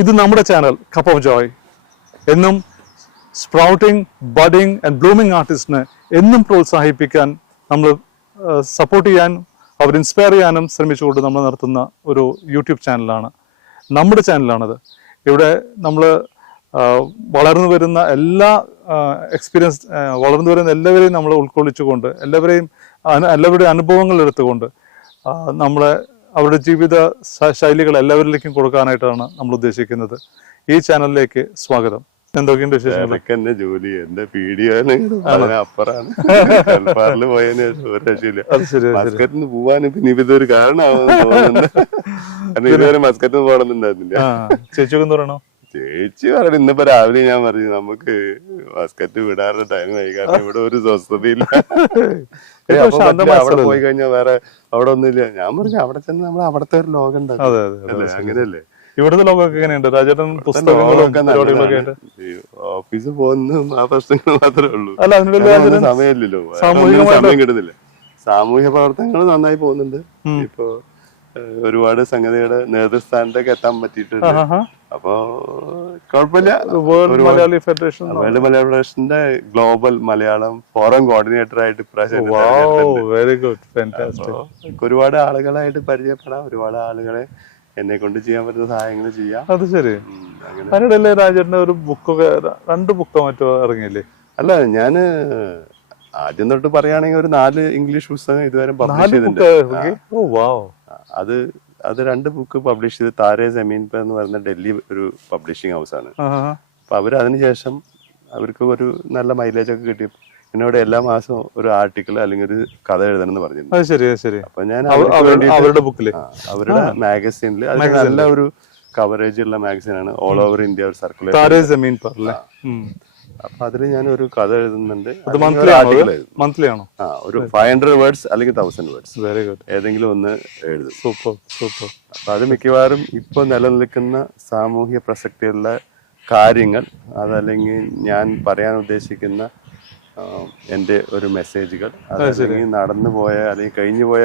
ഇത് നമ്മുടെ channel cup of Joy. എന്നും സ്പ്രൗട്ടിംഗ്, ബഡിങ് ആൻഡ് ബ്ലൂമിംഗ് ആർട്ടിസ്റ്റിനെ എന്നും പ്രോത്സാഹിപ്പിക്കാൻ, നമ്മൾ സപ്പോർട്ട് ചെയ്യാനും അവർ ഇൻസ്പയർ ചെയ്യാനും ശ്രമിച്ചുകൊണ്ട് നമ്മൾ നടത്തുന്ന ഒരു യൂട്യൂബ് ചാനലാണ്, നമ്മുടെ ചാനലാണത്. ഇവിടെ നമ്മൾ വളർന്നു വരുന്ന എല്ലാ എക്സ്പീരിയൻസ്, വളർന്നു വരുന്ന എല്ലാവരെയും നമ്മൾ ഉൾക്കൊള്ളിച്ചുകൊണ്ട്, എല്ലാവരുടെയും അനുഭവങ്ങൾ എടുത്തുകൊണ്ട് നമ്മളെ അവരുടെ ജീവിത ശൈലികൾ എല്ലാവരിലേക്കും കൊടുക്കാനായിട്ടാണ് നമ്മൾ ഉദ്ദേശിക്കുന്നത്. ഈ ചാനലിലേക്ക് സ്വാഗതം. എന്തൊക്കെയുണ്ട് വിശേഷങ്ങൾ? ജോലി എന്റെ വീഡിയോ അപ്പറാണ് പോയതിന് ശേഷം ഒരു രക്ഷയില്ല. മസ്കറ്റിന് പോവാനും പിന്നെ ഇതൊരു കാരണമാവുമെന്ന് തോന്നുന്നുണ്ട്. കാരണം ഇതുവരെ മസ്കറ്റിന് പോകണമെന്നുണ്ടായിരുന്നില്ല. ചേച്ചിയൊക്കെ പറയണോ? ചേച്ചി പറഞ്ഞു ഇന്നിപ്പോ രാവിലെ ഞാൻ പറഞ്ഞു നമുക്ക് മസ്കറ്റ് വിടാറുള്ള ടൈം ആയി, കാരണം ഇവിടെ ഒരു സ്വസ്ഥതയില്ല. അവിടെ പോയി കഴിഞ്ഞാൽ വേറെ അവിടെ ഒന്നുമില്ല. ഞാൻ പറഞ്ഞു അവിടെ ചെന്ന് നമ്മൾ അവിടത്തെ ഒരു ലോകം ഉണ്ടാവും. അങ്ങനെയല്ലേ? ഇവിടുത്തെ ലോകമൊക്കെ എങ്ങനെയുണ്ട് രാജേട്ടൻ? പുസ്തകങ്ങളൊക്കെ ഓഫീസിൽ പോകുന്ന ആ പ്രശ്നങ്ങൾ മാത്രമേ ഉള്ളൂ. സമയമില്ലല്ലോ, സമയം കിട്ടുന്നില്ല. സാമൂഹ്യ പ്രവർത്തനങ്ങൾ നന്നായി പോകുന്നുണ്ട്. ഇപ്പൊ ഒരുപാട് സംഗതിയുടെ നേതൃസ്ഥാനത്തേക്ക് എത്താൻ പറ്റിയിട്ടുണ്ട്. അപ്പൊ കുഴപ്പമില്ല. വേൾഡ് മലയാളി ഫെഡറേഷന്റെ ഗ്ലോബൽ മലയാളം ഫോറം കോർഡിനേറ്റർ ആയിട്ട് ഇപ്രാവശ്യം ഒരുപാട് ആളുകളായിട്ട് പരിചയപ്പെടാം, ഒരുപാട് ആളുകളെ എന്നെ കൊണ്ട് ചെയ്യാൻ പറ്റുന്ന സഹായങ്ങൾ ചെയ്യാം. അത് ശരി. അതിനിടയിലെ രാജേട്ടന്റെ ഒരു ബുക്കൊക്കെ, 2 ബുക്കോ മറ്റോ ഇറങ്ങിയില്ലേ? അല്ല, ഞാന് ആദ്യം തൊട്ട് പറയുകയാണെങ്കിൽ ഒരു 4 ഇംഗ്ലീഷ് പുസ്തകം ഇതുവരെ പബ്ലിഷ് ചെയ്തിട്ടുണ്ട്. അത് 2 ബുക്ക് പബ്ലിഷ് ചെയ്ത് താരേ ജമീൻ പേ എന്ന് പറയുന്ന ഡൽഹി ഒരു പബ്ലിഷിംഗ് ഹൗസ് ആണ്. അപ്പൊ അവര് അതിനുശേഷം അവർക്ക് ഒരു നല്ല മൈലേജ് ഒക്കെ കിട്ടി എന്നോട് എല്ലാ മാസവും ഒരു ആർട്ടിക്കിൾ അല്ലെങ്കിൽ ഒരു കഥ എഴുതണം എന്ന് പറഞ്ഞിരുന്നു. അപ്പൊ ഞാൻ അവരുടെ ബുക്കില്, അവരുടെ മാഗസീനിൽ നല്ല ഒരു കവറേജ് ഉള്ള മാഗസീനാണ്, ഓൾ ഓവർ ഇന്ത്യ ഒരു സർക്കുലർ. അപ്പൊ അതില് ഞാൻ ഒരു കഥ എഴുതുന്നുണ്ട്. മന്ത്ലി ആണോ? ഒരു 500 വേർഡ്സ് അല്ലെങ്കിൽ 1000 വേർഡ്സ്, വെരി ഗുഡ്, ഏതെങ്കിലും ഒന്ന് എഴുതും. Super super. അപ്പൊ അത് മിക്കവാറും ഇപ്പൊ നിലനിൽക്കുന്ന സാമൂഹ്യ പ്രസക്തിയുള്ള കാര്യങ്ങൾ, അതല്ലെങ്കിൽ ഞാൻ പറയാൻ ഉദ്ദേശിക്കുന്ന എന്റെ ഒരു മെസ്സേജുകൾ, അതല്ലെങ്കിൽ നടന്നു പോയ അല്ലെങ്കിൽ കഴിഞ്ഞു പോയ